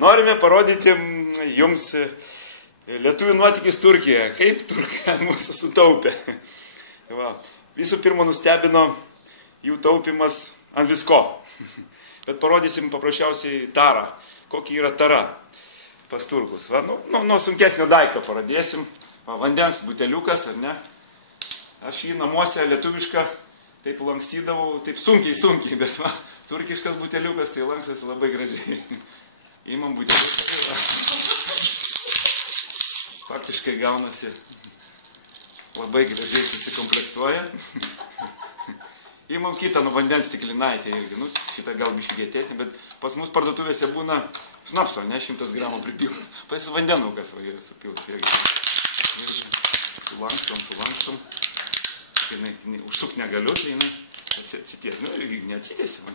norime parodyti jums lietuvių nuotykis Turkijoje, kaip Turkija mūsų sutaupė. Va. Visų pirma nustebino jų taupimas ant visko. Bet parodysim paprasčiausiai tarą. Kokia yra tara pas turkus. Va, nuo sunkesnio daikto parodėsim. Va, vandens buteliukas, ar ne? Aš jį namuose lietuvišką taip lankstydavau, taip sunkiai, bet va, turkiškas buteliukas tai lankstosi labai gražiai. Įmam buteliuką. Faktiškai gaunasi labai gražiai susikomplektuoja. Įmam kitą vandens stiklinaitę irgi. Šitą gal biškį kietesnį, bet pas mus parduotuvėse būna šnapso, ne 100 gramų pripilta. Pas vandenukas va yra supiltas irgi. Sulankstom. Užsuk negaliu, tai jinai atsitės. Irgi neatsitėsi man.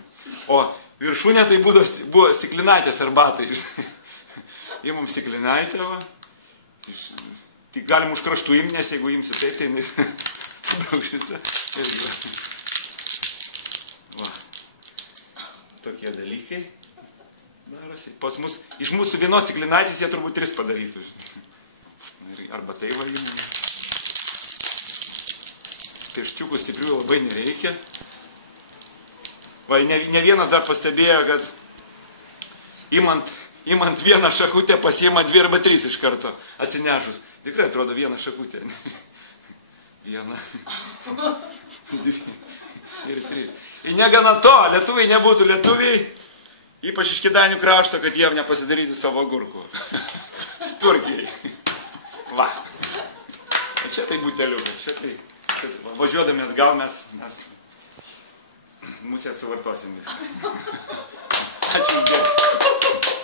O viršūnė tai buvo stiklinaitės arbatai. Įmam stiklinaitę, va. Tik galim už kraštų imti, nes jeigu imsi taip, tai jinai subrauš visą. Va. Tokie dalykai darosi. Pas mus, iš mūsų vienos stiklinaitės jie turbūt 3 padarytų. Arba tai va įmame. Pirščiukų stiprių labai nereikia. Va, ne vienas dar pastebėjo, kad imant vieną šakutę pasiima 2 arba 3 iš karto atsinešus. Tikrai atrodo vieną šakutę. Vieną. 2 ir 3. Ir negana to, lietuviai nebūtų lietuviai, ypač iš Kėdainių krašto, kad jie nepasidarytų savo agurkų. Turkijai. Va. O čia tai buteliukas. Čia tai. Važiuodami atgal mes musę suvartosim viską. Ačiū.